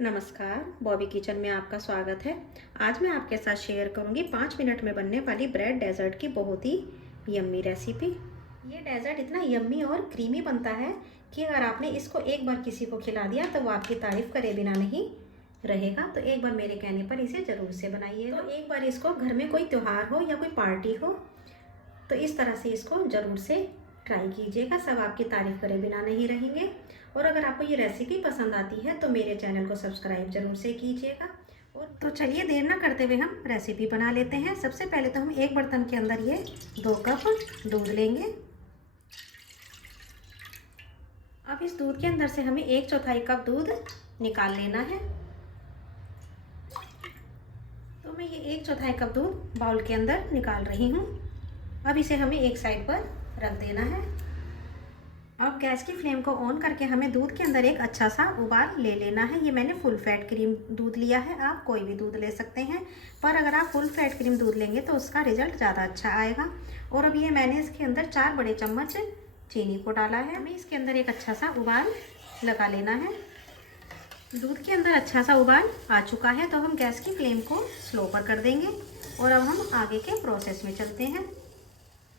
नमस्कार, बॉबी किचन में आपका स्वागत है। आज मैं आपके साथ शेयर करूंगी 5 मिनट में बनने वाली ब्रेड डेजर्ट की बहुत ही यम्मी रेसिपी। ये डेजर्ट इतना यम्मी और क्रीमी बनता है कि अगर आपने इसको एक बार किसी को खिला दिया तो वो आपकी तारीफ करे बिना नहीं रहेगा। तो एक बार मेरे कहने पर इसे ज़रूर से बनाइए। तो एक बार इसको घर में कोई त्यौहार हो या कोई पार्टी हो तो इस तरह से इसको ज़रूर से ट्राई कीजिएगा। सब आपकी तारीफ करे बिना नहीं रहेंगे। और अगर आपको ये रेसिपी पसंद आती है तो मेरे चैनल को सब्सक्राइब जरूर से कीजिएगा। और तो चलिए देर ना करते हुए हम रेसिपी बना लेते हैं। सबसे पहले तो हम एक बर्तन के अंदर ये 2 कप दूध लेंगे। अब इस दूध के अंदर से हमें 1/4 कप दूध निकाल लेना है। तो मैं ये 1/4 कप दूध बाउल के अंदर निकाल रही हूँ। अब इसे हमें एक साइड पर रख देना है। अब गैस की फ्लेम को ऑन करके हमें दूध के अंदर एक अच्छा सा उबाल ले लेना है। ये मैंने फुल फैट क्रीम दूध लिया है, आप कोई भी दूध ले सकते हैं, पर अगर आप फुल फैट क्रीम दूध लेंगे तो उसका रिजल्ट ज़्यादा अच्छा आएगा। और अब ये मैंने इसके अंदर 4 बड़े चम्मच चीनी को डाला है। हमें इसके अंदर एक अच्छा सा उबाल लगा लेना है। दूध के अंदर अच्छा सा उबाल आ चुका है तो हम गैस की फ्लेम को स्लो पर कर देंगे। और अब हम आगे के प्रोसेस में चलते हैं।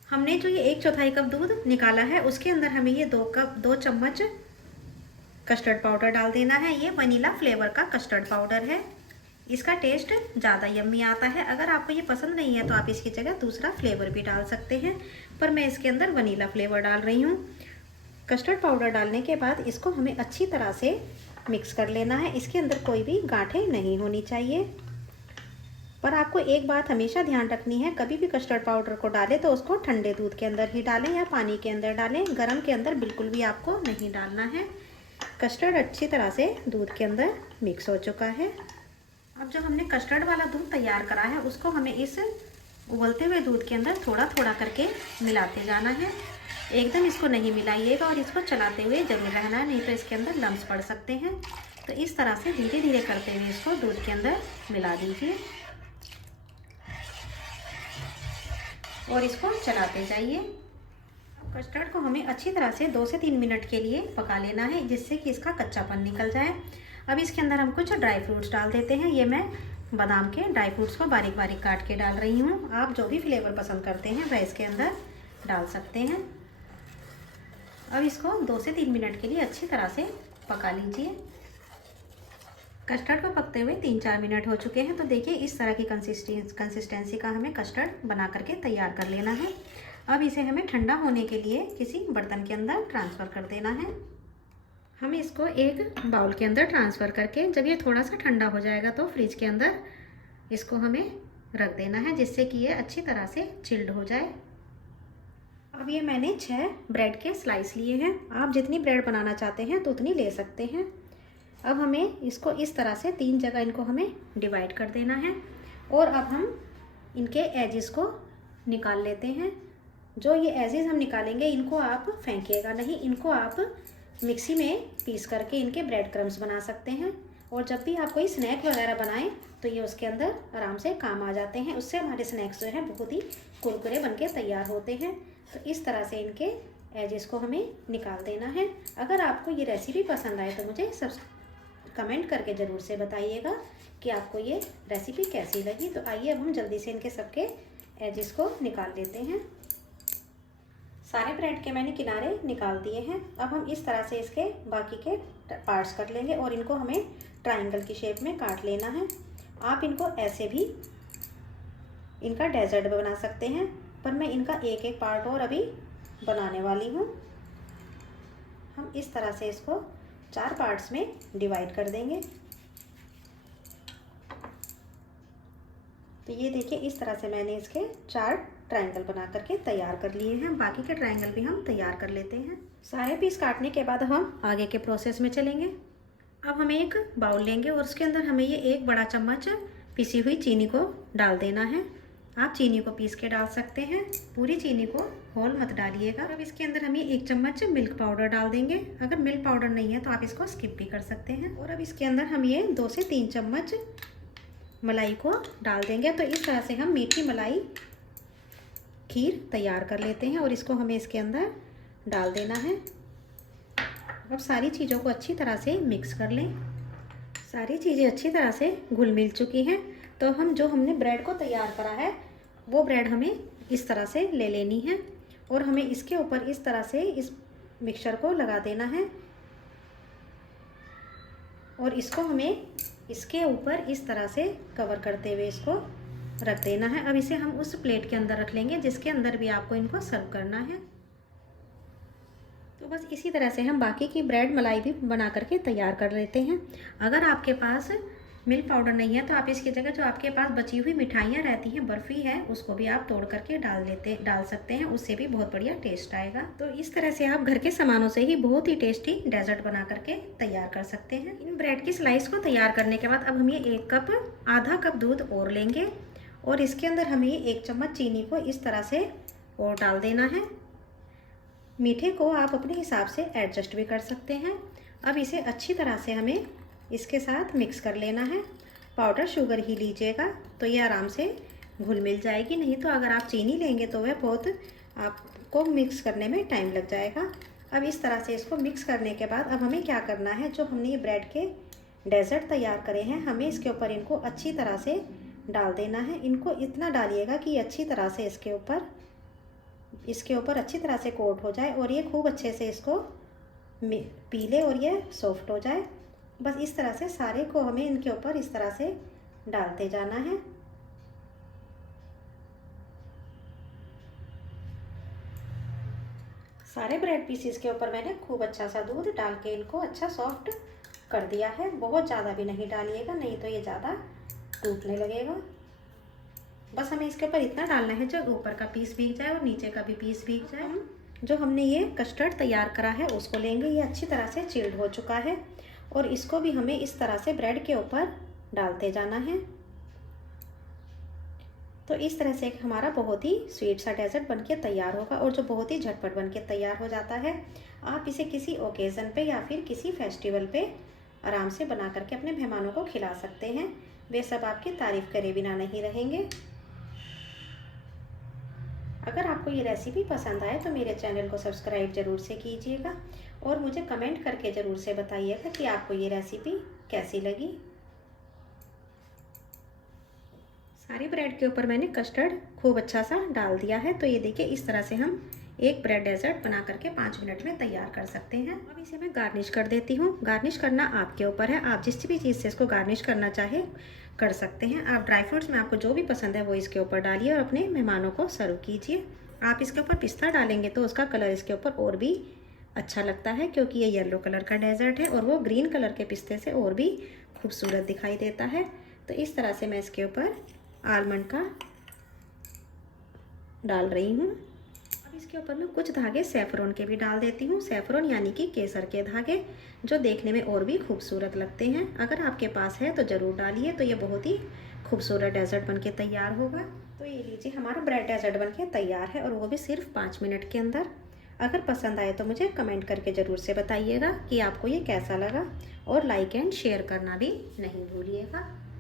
हमने जो ये 1/4 कप दूध निकाला है उसके अंदर हमें ये 2 चम्मच कस्टर्ड पाउडर डाल देना है। ये वनीला फ्लेवर का कस्टर्ड पाउडर है। इसका टेस्ट ज़्यादा यम्मी आता है। अगर आपको ये पसंद नहीं है तो आप इसकी जगह दूसरा फ्लेवर भी डाल सकते हैं, पर मैं इसके अंदर वनीला फ्लेवर डाल रही हूँ। कस्टर्ड पाउडर डालने के बाद इसको हमें अच्छी तरह से मिक्स कर लेना है। इसके अंदर कोई भी गांठें नहीं होनी चाहिए। पर आपको एक बात हमेशा ध्यान रखनी है, कभी भी कस्टर्ड पाउडर को डालें तो उसको ठंडे दूध के अंदर ही डालें या पानी के अंदर डालें। गर्म के अंदर बिल्कुल भी आपको नहीं डालना है। कस्टर्ड अच्छी तरह से दूध के अंदर मिक्स हो चुका है। अब जो हमने कस्टर्ड वाला दूध तैयार करा है उसको हमें इस उबलते हुए दूध के अंदर थोड़ा थोड़ा करके मिलाते जाना है। एकदम इसको नहीं मिलाइएगा और इसको चलाते हुए जरूर रहना है, नहीं तो इसके अंदर लम्स पड़ सकते हैं। तो इस तरह से धीरे धीरे करते हुए इसको दूध के अंदर मिला दीजिए और इसको चलाते जाइए। अब कस्टर्ड को हमें अच्छी तरह से 2 से 3 मिनट के लिए पका लेना है, जिससे कि इसका कच्चापन निकल जाए। अब इसके अंदर हम कुछ ड्राई फ्रूट्स डाल देते हैं। ये मैं बादाम के ड्राई फ्रूट्स को बारीक बारीक काट के डाल रही हूँ। आप जो भी फ्लेवर पसंद करते हैं वह इसके अंदर डाल सकते हैं। अब इसको 2 से 3 मिनट के लिए अच्छी तरह से पका लीजिए। कस्टर्ड को पकते हुए 3-4 मिनट हो चुके हैं। तो देखिए इस तरह की कंसिस्टेंसी का हमें कस्टर्ड बना करके तैयार कर लेना है। अब इसे हमें ठंडा होने के लिए किसी बर्तन के अंदर ट्रांसफ़र कर देना है। हम इसको एक बाउल के अंदर ट्रांसफ़र करके जब ये थोड़ा सा ठंडा हो जाएगा तो फ्रिज के अंदर इसको हमें रख देना है, जिससे कि ये अच्छी तरह से चिल्ड हो जाए। अब ये मैंने 6 ब्रेड के स्लाइस लिए हैं। आप जितनी ब्रेड बनाना चाहते हैं तो उतनी ले सकते हैं। अब हमें इसको इस तरह से 3 जगह इनको हमें डिवाइड कर देना है। और अब हम इनके एजेस को निकाल लेते हैं। जो ये एजेस हम निकालेंगे इनको आप फेंकिएगा नहीं, इनको आप मिक्सी में पीस करके इनके ब्रेड क्रम्स बना सकते हैं। और जब भी आप कोई स्नैक वगैरह बनाएं तो ये उसके अंदर आराम से काम आ जाते हैं। उससे हमारे स्नैक्स जो हैं बहुत ही कुरकुरे बन के तैयार होते हैं। तो इस तरह से इनके एजेस को हमें निकाल देना है। अगर आपको ये रेसिपी पसंद आए तो मुझे कमेंट करके ज़रूर से बताइएगा कि आपको ये रेसिपी कैसी लगी। तो आइए अब हम जल्दी से इनके सबके एजेस को निकाल लेते हैं। सारे ब्रेड के मैंने किनारे निकाल दिए हैं। अब हम इस तरह से इसके बाकी के पार्ट्स कर लेंगे और इनको हमें ट्रायंगल की शेप में काट लेना है। आप इनको ऐसे भी इनका डेजर्ट बना सकते हैं, पर मैं इनका एक एक पार्ट और अभी बनाने वाली हूँ। हम इस तरह से इसको 4 पार्ट्स में डिवाइड कर देंगे। तो ये देखिए इस तरह से मैंने इसके 4 ट्रायंगल बना करके तैयार कर लिए हैं। बाकी के ट्रायंगल भी हम तैयार कर लेते हैं। सारे पीस काटने के बाद हम आगे के प्रोसेस में चलेंगे। अब हम एक बाउल लेंगे और उसके अंदर हमें ये 1 बड़ा चम्मच पिसी हुई चीनी को डाल देना है। आप चीनी को पीस के डाल सकते हैं, पूरी चीनी को होल मत डालिएगा। अब इसके अंदर हम ये 1 चम्मच मिल्क पाउडर डाल देंगे। अगर मिल्क पाउडर नहीं है तो आप इसको स्किप भी कर सकते हैं। और अब इसके अंदर हम ये 2 से 3 चम्मच मलाई को डाल देंगे। तो इस तरह से हम मीठी मलाई खीर तैयार कर लेते हैं और इसको हमें इसके अंदर डाल देना है। अब सारी चीज़ों को अच्छी तरह से मिक्स कर लें। सारी चीज़ें अच्छी तरह से घुल मिल चुकी हैं। तो हमने ब्रेड को तैयार करा है वो ब्रेड हमें इस तरह से ले लेनी है और हमें इसके ऊपर इस तरह से इस मिक्सचर को लगा देना है और इसको हमें इसके ऊपर इस तरह से कवर करते हुए इसको रख देना है। अब इसे हम उस प्लेट के अंदर रख लेंगे जिसके अंदर भी आपको इनको सर्व करना है। तो बस इसी तरह से हम बाकी की ब्रेड मलाई भी बना करके तैयार कर लेते हैं। अगर आपके पास मिल्क पाउडर नहीं है तो आप इसकी जगह जो आपके पास बची हुई मिठाइयाँ रहती हैं, बर्फ़ी है, उसको भी आप तोड़ करके डाल सकते हैं। उससे भी बहुत बढ़िया टेस्ट आएगा। तो इस तरह से आप घर के सामानों से ही बहुत ही टेस्टी डेजर्ट बना करके तैयार कर सकते हैं। इन ब्रेड की स्लाइस को तैयार करने के बाद अब हम ये आधा कप दूध और लेंगे और इसके अंदर हमें 1 चम्मच चीनी को इस तरह से और डाल देना है। मीठे को आप अपने हिसाब से एडजस्ट भी कर सकते हैं। अब इसे अच्छी तरह से हमें इसके साथ मिक्स कर लेना है। पाउडर शुगर ही लीजिएगा तो ये आराम से घुल मिल जाएगी, नहीं तो अगर आप चीनी लेंगे तो वह बहुत आपको मिक्स करने में टाइम लग जाएगा। अब इस तरह से इसको मिक्स करने के बाद अब हमें क्या करना है, जो हमने ये ब्रेड के डेजर्ट तैयार करे हैं, हमें इसके ऊपर इनको अच्छी तरह से डाल देना है। इनको इतना डालिएगा कि अच्छी तरह से इसके ऊपर अच्छी तरह से कोट हो जाए और ये खूब अच्छे से इसको पीले और ये सॉफ्ट हो जाए। बस इस तरह से सारे को हमें इनके ऊपर इस तरह से डालते जाना है। सारे ब्रेड पीसेस के ऊपर मैंने खूब अच्छा सा दूध डाल के इनको अच्छा सॉफ्ट कर दिया है। बहुत ज़्यादा भी नहीं डालिएगा, नहीं तो ये ज़्यादा टूटने लगेगा। बस हमें इसके ऊपर इतना डालना है जो ऊपर का पीस भीग जाए और नीचे का भी पीस भीग जाए। जो हमने ये कस्टर्ड तैयार करा है उसको लेंगे। ये अच्छी तरह से चिल्ड हो चुका है और इसको भी हमें इस तरह से ब्रेड के ऊपर डालते जाना है। तो इस तरह से एक हमारा बहुत ही स्वीट सा डेजर्ट बनके तैयार होगा और जो बहुत ही झटपट बनके तैयार हो जाता है। आप इसे किसी ओकेज़न पे या फिर किसी फेस्टिवल पे आराम से बना करके अपने मेहमानों को खिला सकते हैं। वे सब आपकी तारीफ़ करे बिना नहीं रहेंगे। अगर आपको ये रेसिपी पसंद आए तो मेरे चैनल को सब्सक्राइब ज़रूर से कीजिएगा और मुझे कमेंट करके ज़रूर से बताइएगा कि आपको ये रेसिपी कैसी लगी। सारी ब्रेड के ऊपर मैंने कस्टर्ड खूब अच्छा सा डाल दिया है। तो ये देखिए इस तरह से हम एक ब्रेड डेजर्ट बना करके 5 मिनट में तैयार कर सकते हैं। अब इसे मैं गार्निश कर देती हूँ। गार्निश करना आपके ऊपर है, आप जिस भी चीज़ से इसको गार्निश करना चाहे कर सकते हैं। आप ड्राई फ्रूट्स में आपको जो भी पसंद है वो इसके ऊपर डालिए और अपने मेहमानों को सर्व कीजिए। आप इसके ऊपर पिस्ता डालेंगे तो उसका कलर इसके ऊपर और भी अच्छा लगता है, क्योंकि ये येलो कलर का डेजर्ट है और वो ग्रीन कलर के पिस्ते से और भी खूबसूरत दिखाई देता है। तो इस तरह से मैं इसके ऊपर आलमंड का डाल रही हूँ। अब इसके ऊपर मैं कुछ धागे सैफरन के भी डाल देती हूँ। सैफरन यानी कि केसर के धागे, जो देखने में और भी खूबसूरत लगते हैं। अगर आपके पास है तो ज़रूर डालिए, तो ये बहुत ही खूबसूरत डेजर्ट बनके तैयार होगा। तो ये लीजिए हमारा ब्रेड डेजर्ट बनके तैयार है और वो भी सिर्फ 5 मिनट के अंदर। अगर पसंद आए तो मुझे कमेंट करके ज़रूर से बताइएगा कि आपको ये कैसा लगा और लाइक एंड शेयर करना भी नहीं भूलिएगा।